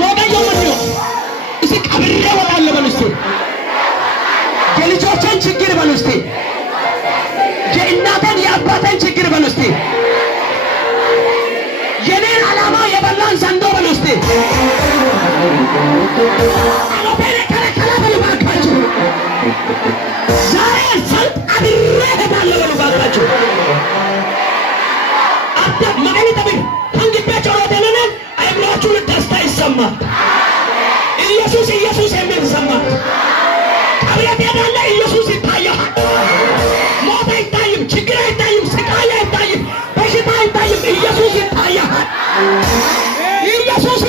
ሞገድ የምትለው እስኪ ቀብሬ እወጣለሁ በሉ እስኪ። የልጆችን ችግር በሉ እስኪ። የእናቴን የአባቴን ችግር በሉ እስኪ። የኔን ዓላማ የበላን ዘንዶ በሉ እስኪ። አሎፔሬ ከለከለ በሉ ባካችሁ። ዛሬ ሰልፍ አድሬ እሄዳለሁ በሉ ባካችሁ። አዳ ማይኒ ተብይ አንግቤ ጮሮቴንን አይብላችሁ ደስታ ይሰማል። ኢየሱስ ኢየሱስ የሚል ይሰማል። አብረት ያዳለ ኢየሱስ ይታያል። ሞት አይታይም፣ ችግር አይታይም፣ ስቃይ አይታይም፣ በሽታ አይታይም። ኢየሱስ ይታያል። ኢየሱስ